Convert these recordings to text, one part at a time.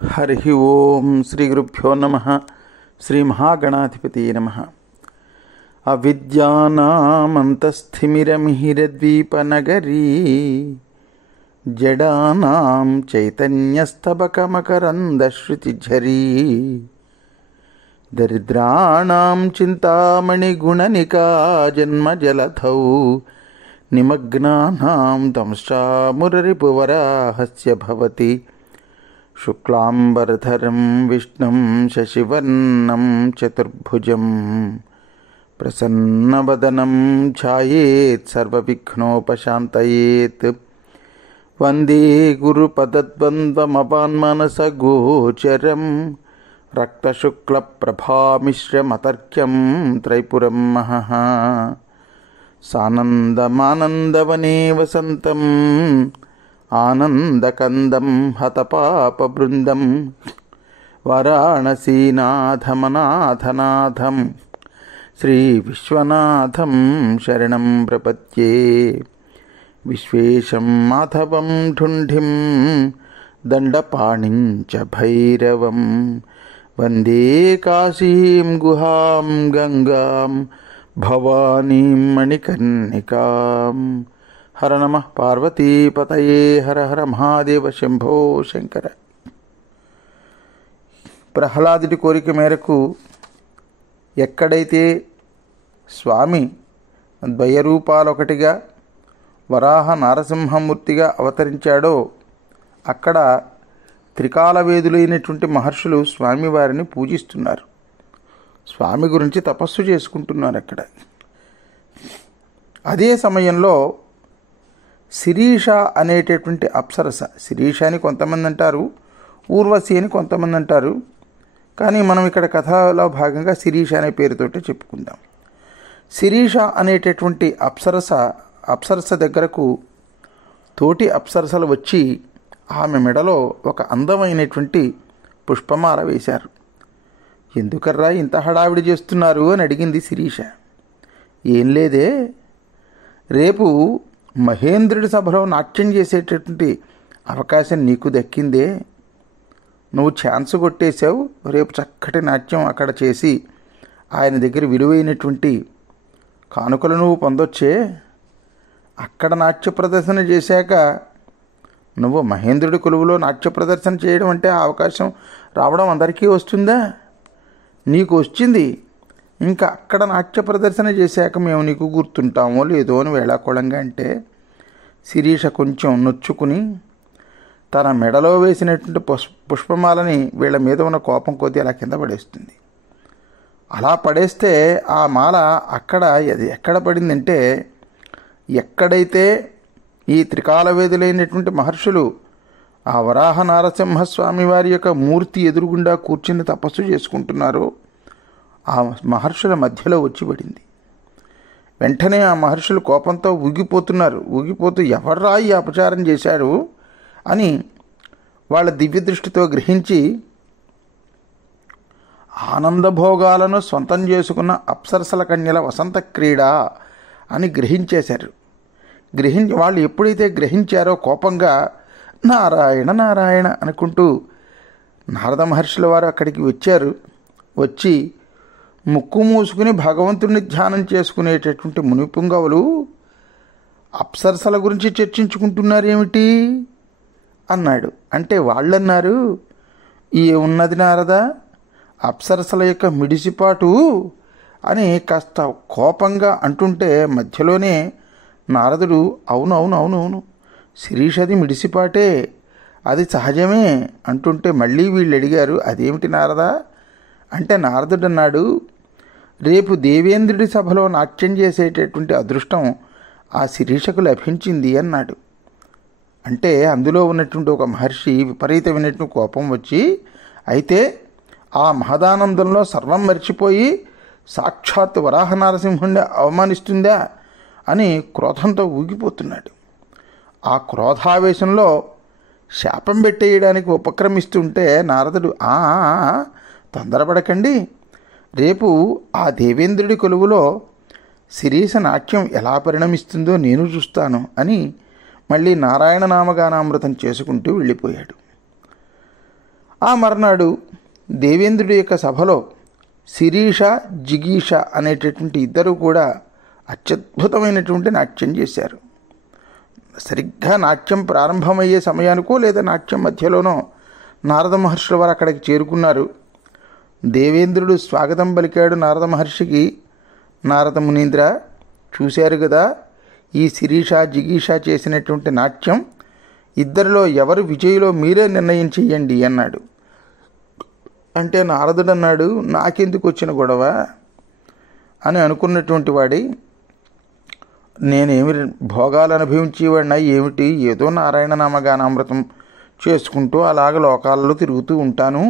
హరి ఓం శ్రీ గురుభ్యో నమ. శ్రీ మహాగణాధిపతి నమ. అవిద్యానామంతస్థిమిరమిహిరద్వీపనగరీ జడానాం చైతన్యస్తబకమకరందశ్రుతిఝరీ దరిద్రాణాం చింతామణిగుణనికా జన్మజలధౌ నిమగ్నానాం తంశ్చామురరిపువరాహస్య భవతి. శుక్లాంబరధరం విష్ణుం శశివర్ణం చతుర్భుజం ప్రసన్నవదనం ఛాయేత్ సర్వవిఘ్నోపశాంతయేత్. వందే గురుపదద్వంద్వమపాన్మనసగోచరం రక్తశుక్లప్రభామిశ్రమతర్క్యం త్రైపురం మహః. సానందమానందవనే వసంతం ఆనందకందం హతపాపబృందం వారాణసీనాథమనాథనాథం శ్రీ విశ్వనాథం శరణం ప్రపద్యే. విశ్వేశం మాధవం ఢుంఢిం దండపాణిం చ భైరవం వందే కాశీం గుహాం గంగాం భవానీం మణికర్ణికాం. హర నమ పార్వతీపతయే. హర హర మహాదేవ శంభో శంకర. ప్రహ్లాదుడి కోరిక మేరకు ఎక్కడైతే స్వామి ద్వయరూపాలొకటిగా వరాహ నారసింహమూర్తిగా అవతరించాడో అక్కడ త్రికాలవేదులైనటువంటి మహర్షులు స్వామివారిని పూజిస్తున్నారు. స్వామి గురించి తపస్సు చేసుకుంటున్నారు అక్కడ. అదే సమయంలో శిరీష అనేటటువంటి అప్సరస, శిరీష అని కొంతమంది అంటారు, ఊర్వశి అని కొంతమంది అంటారు, కానీ మనం ఇక్కడ కథలో భాగంగా శిరీష అనే పేరుతోటే చెప్పుకుందాం. శిరీష అనేటటువంటి అప్సరస దగ్గరకు తోటి అప్సరసలు వచ్చి ఆమె మెడలో ఒక అందమైనటువంటి పుష్పమాల వేశారు. ఎందుకర్రా ఇంత హడావిడి చేస్తున్నారు అని అడిగింది శిరీష. ఏం లేదే, రేపు మహేంద్రుడి సభలో నాట్యం చేసేటటువంటి అవకాశం నీకు దక్కిందే. నువ్వు ఛాన్స్ కొట్టేశావు. రేపు చక్కటి నాట్యం అక్కడ చేసి ఆయన దగ్గర విలువైనటువంటి కానుకలు నువ్వు పొందొచ్చే. అక్కడ నాట్య ప్రదర్శన చేశాక నువ్వు మహేంద్రుడి కొలువులో నాట్య ప్రదర్శన చేయడం అంటే ఆ అవకాశం రావడం అందరికీ వస్తుందా? నీకు వచ్చింది. ఇంకా అక్కడ నాట్య ప్రదర్శన చేశాక మేము నీకు గుర్తుంటామో లేదో అని వేళాకోళంగా అంటే శిరీష కొంచెం నొచ్చుకుని తన మెడలో వేసినటువంటి పుష్పమాలని వీళ్ళ మీద ఉన్న కోపం కొద్దీ అలా కింద పడేస్తుంది. అలా పడేస్తే ఆ మాల అది ఎక్కడ పడిందంటే, ఎక్కడైతే ఈ త్రికాలవేదులైనటువంటి మహర్షులు ఆ వరాహ నారసింహస్వామి వారి యొక్క మూర్తి ఎదురుగుండా కూర్చుని తపస్సు చేసుకుంటున్నారో ఆ మహర్షుల మధ్యలో వచ్చి పడింది. వెంటనే ఆ మహర్షులు కోపంతో ఊగిపోతూ ఎవర్రా ఈ అపచారం చేశాడు అని వాళ్ళ దివ్య దృష్టితో గ్రహించి ఆనందభోగాలను సొంతం చేసుకున్న అప్సరసల కన్యల వసంత క్రీడ అని గ్రహించేశారు. వాళ్ళు ఎప్పుడైతే గ్రహించారో కోపంగా నారాయణ నారాయణ అనుకుంటూ నారద మహర్షుల వారు అక్కడికి వచ్చి ముక్కు మూసుకుని భగవంతుడిని ధ్యానం చేసుకునేటటువంటి మునిపుంగవులు అప్సరసల గురించి చర్చించుకుంటున్నారేమిటి అన్నాడు. అంటే వాళ్ళన్నారు, ఉన్నది నారద అప్సరసల యొక్క మిడిసిపాటు అని కాస్త కోపంగా అంటుంటే మధ్యలోనే నారదుడు అవును శిరీషది మిడిసిపాటే, అది సహజమే అంటుంటే మళ్ళీ వీళ్ళు అడిగారు, అదేమిటి నారదా అంటే నారదుడు అన్నాడు, రేపు దేవేంద్రుడి సభలో నాట్యం చేసేటటువంటి అదృష్టం ఆ శిరీషకు లభించింది అన్నాడు. అంటే అందులో ఉన్నటువంటి ఒక మహర్షి విపరీతమైనటువంటి కోపం వచ్చి, అయితే ఆ మహదానందంలో సర్వం మర్చిపోయి సాక్షాత్ వరాహ నారసింహుణ్ణి అవమానిస్తుందా అని క్రోధంతో ఊగిపోతున్నాడు. ఆ క్రోధావేశంలో శాపం పెట్టేయడానికి ఉపక్రమిస్తుంటే నారదుడు తొందరపడకండి, రేపు ఆ దేవేంద్రుడి కొలువులో శిరీష నాట్యం ఎలా పరిణమిస్తుందో నేను చూస్తాను అని మళ్ళీ నారాయణ నామగానామృతం చేసుకుంటూ వెళ్ళిపోయాడు. ఆ మర్నాడు దేవేంద్రుడి యొక్క సభలో శిరీష, జిగీష అనేటటువంటి ఇద్దరు కూడా అత్యద్భుతమైనటువంటి నాట్యం చేశారు. సరిగ్గా నాట్యం ప్రారంభమయ్యే సమయానికో లేదా నాట్యం మధ్యలోనో నారద మహర్షుల వారు అక్కడికి చేరుకున్నారు. దేవేంద్రుడు స్వాగతం పలికాడు నారద మహర్షికి. నారద మునీంద్ర, చూశారు కదా ఈ శిరీష, జిగీష చేసినటువంటి నాట్యం, ఇద్దరిలో ఎవరు విజయులో మీరే నిర్ణయం చెయ్యండి అన్నాడు. అంటే నారదుడు అన్నాడు, నాకెందుకు వచ్చిన గొడవ అని అనుకున్నటువంటి వాడి, నేనేమి భోగాలు అనుభవించేవాడినా ఏమిటి, ఏదో నారాయణ నామగానామృతం చేసుకుంటూ అలాగ లోకాలలో తిరుగుతూ ఉంటాను.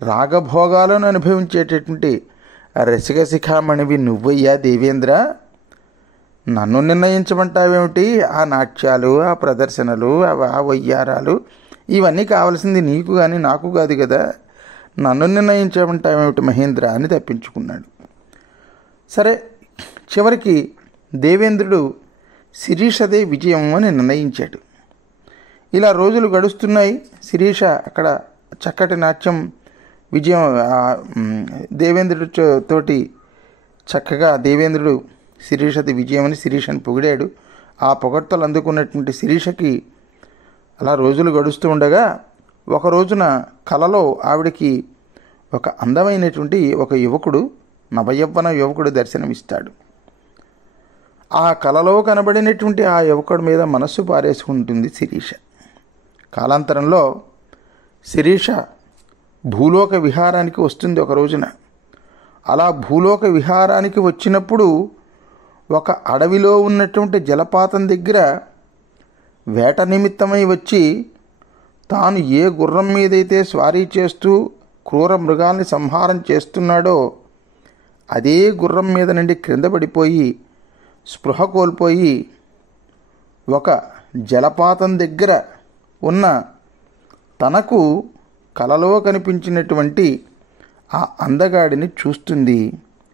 రాగభోగాలను అనుభవించేటటువంటి రసిక శిఖామణివి నువ్వయ్యా దేవేంద్ర, నన్ను నిర్ణయించమంటావేమిటి? ఆ నాట్యాలు, ఆ ప్రదర్శనలు, ఆ వయ్యారాలు ఇవన్నీ కావలసింది నీకు కానీ నాకు కాదు కదా, నన్ను నిర్ణయించమంటావేమిటి మహేంద్ర అని తప్పించుకున్నాడు. సరే, చివరికి దేవేంద్రుడు శిరీషదే విజయం అని నిర్ణయించాడు. ఇలా రోజులు గడుస్తున్నాయి. శిరీష అక్కడ చక్కటి నాట్యం విజయం దేవేంద్రుడి తోటి చక్కగా దేవేంద్రుడు శిరీషది విజయమని శిరీషని పొగిడాడు. ఆ పొగడ్తలు అందుకున్నటువంటి శిరీషకి అలా రోజులు గడుస్తూ ఉండగా ఒక రోజున కలలో ఆవిడికి ఒక అందమైనటువంటి ఒక యువకుడు, నవయవ్వన యువకుడు దర్శనమిస్తాడు. ఆ కలలో కనబడినటువంటి ఆ యువకుడి మీద మనస్సు పారేసుకుంటుంది శిరీష. కాలాంతరంలో శిరీష భూలోక విహారానికి వస్తుంది ఒక రోజున. అలా భూలోక విహారానికి వచ్చినప్పుడు ఒక అడవిలో ఉన్నటువంటి జలపాతం దగ్గర వేట నిమిత్తమై వచ్చి తాను ఏ గుర్రం మీదైతే స్వారీ చేస్తూ క్రూర మృగాల్ని సంహారం చేస్తున్నాడో అదే గుర్రం మీద నుండి క్రింద పడిపోయి స్పృహ కోల్పోయి ఒక జలపాతం దగ్గర ఉన్న తనకు కలలో కనిపించినటువంటి ఆ అందగాడిని చూస్తుంది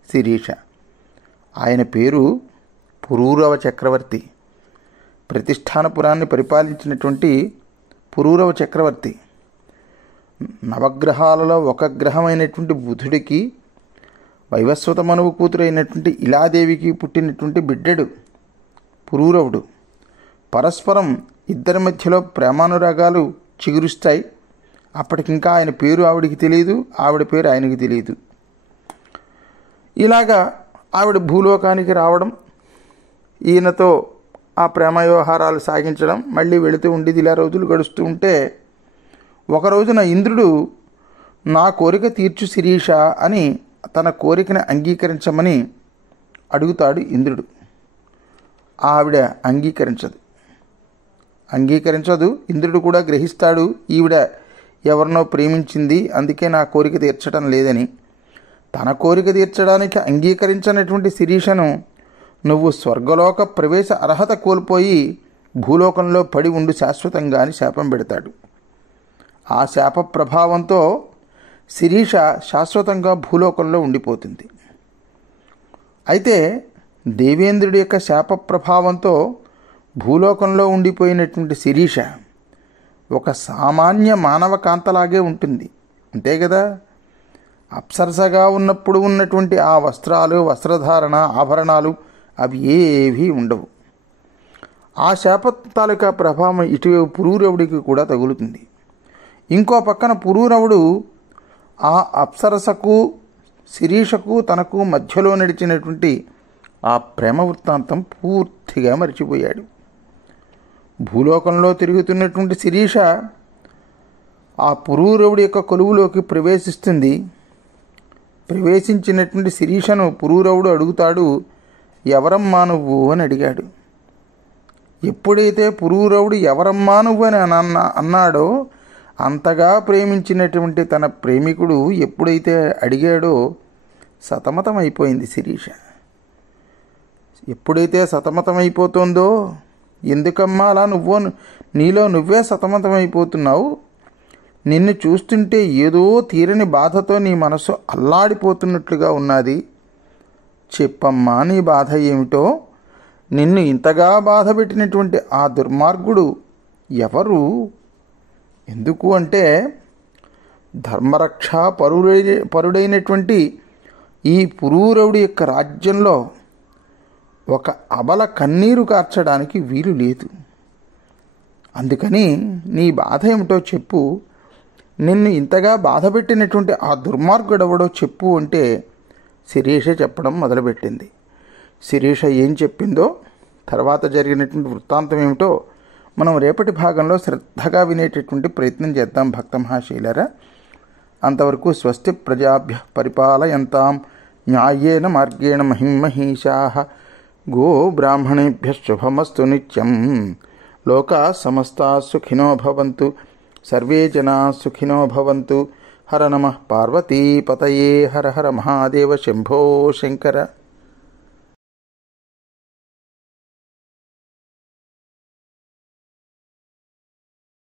శిరీష. ఆయన పేరు పురూరవ చక్రవర్తి. ప్రతిష్టానపురాన్ని పరిపాలించినటువంటి పురూరవ చక్రవర్తి. నవగ్రహాలలో ఒక గ్రహమైనటువంటి బుధుడికి, వైవస్వత మనువు కూతురైనటువంటి ఇలాదేవికి పుట్టినటువంటి బిడ్డడు పురూరవుడు. పరస్పరం ఇద్దరి మధ్యలో ప్రేమానురాగాలు చిగురుస్తాయి. అప్పటికింకా ఆయన పేరు ఆవిడికి తెలియదు, ఆవిడ పేరు ఆయనకి తెలియదు. ఇలాగా ఆవిడ భూలోకానికి రావడం, ఈయనతో ఆ ప్రేమ వ్యవహారాలు సాగించడం, మళ్ళీ వెళుతూ ఉండేది. ఇలా రోజులు గడుస్తూ ఉంటే ఒక రోజున ఇంద్రుడు నా కోరిక తీర్చు శిరీష అని తన కోరికను అంగీకరించమని అడుగుతాడు ఇంద్రుడు. ఆవిడ అంగీకరించదు. ఇంద్రుడు కూడా గ్రహిస్తాడు, ఈవిడ ఎవరినో ప్రేమించింది, అందుకే నా కోరిక తీర్చడం లేదని. తన కోరిక తీర్చడానికి అంగీకరించినటువంటి శిరీషను నువ్వు స్వర్గలోక ప్రవేశ అర్హత కోల్పోయి భూలోకంలో పడి ఉండు శాశ్వతంగా అని శాపం పెడతాడు. ఆ శాప ప్రభావంతో శిరీష శాశ్వతంగా భూలోకంలో ఉండిపోతుంది. అయితే దేవేంద్రుడి యొక్క శాప ప్రభావంతో భూలోకంలో ఉండిపోయినటువంటి శిరీష ఒక సామాన్య మానవ కాంతలాగే ఉంటుంది, అంతే కదా. అప్సరసగా ఉన్నప్పుడు ఉన్నటువంటి ఆ వస్త్రాలు, వస్త్రధారణ, ఆభరణాలు అవి ఏవీ ఉండవు. ఆ శాప తాలూకా ప్రభావం ఇటువైపు పురూరవుడికి కూడా తగులుతుంది. ఇంకో పక్కన పురూరవుడు ఆ అప్సరసకు శిరీషకు తనకు మధ్యలో నడిచినటువంటి ఆ ప్రేమ వృత్తాంతం పూర్తిగా మరిచిపోయాడు. భూలోకంలో తిరుగుతున్నటువంటి శిరీష ఆ పురూరవుడి యొక్క కొలువులోకి ప్రవేశిస్తుంది. ప్రవేశించినటువంటి శిరీషను పురూరవుడు అడుగుతాడు, ఎవరమ్మా నువ్వు అని అడిగాడు. ఎప్పుడైతే పురూరవుడు ఎవరమ్మా నువ్వు అని అన్నాడో, అంతగా ప్రేమించినటువంటి తన ప్రేమికుడు ఎప్పుడైతే అడిగాడో సతమతమైపోయింది శిరీష. ఎప్పుడైతే సతమతమైపోతుందో, ఎందుకమ్మా అలా నీలో నువ్వే సతమతమైపోతున్నావు, నిన్ను చూస్తుంటే ఏదో తీరని బాధతో నీ మనసు అల్లాడిపోతున్నట్లుగా ఉన్నది, చెప్పమ్మా నీ బాధ ఏమిటో, నిన్ను ఇంతగా బాధ పెట్టినటువంటి ఆ దుర్మార్గుడు ఎవరు? ఎందుకు అంటే ధర్మరక్ష పరుడైనటువంటి ఈ పురూరవుడి యొక్క రాజ్యంలో ఒక అబల కన్నీరు కార్చడానికి వీలు లేదు. అందుకని నీ బాధ ఏమిటో చెప్పు, నిన్ను ఇంతగా బాధపెట్టినటువంటి ఆ దుర్మార్గుడెవడో చెప్పు అంటే శిరీష చెప్పడం మొదలుపెట్టింది. శిరీష ఏం చెప్పిందో, తర్వాత జరిగినటువంటి వృత్తాంతం ఏమిటో మనం రేపటి భాగంలో శ్రద్ధగా వినేటటువంటి ప్రయత్నం చేద్దాం భక్త మహాశీలరా. అంతవరకు స్వస్తి ప్రజాభ్య పరిపాలయంతాం న్యాయేన మార్గేణ మహిమహీషాః గో బ్రాహ్మణేభ్యః శుభమస్తు నిత్యం. లోకాః సమస్తాః సుఖినో భవంతు, సర్వే జనాః సుఖినో భవంతు. హర నమః పార్వతీపతయే. హర హర మహాదేవ శంభో శంకర.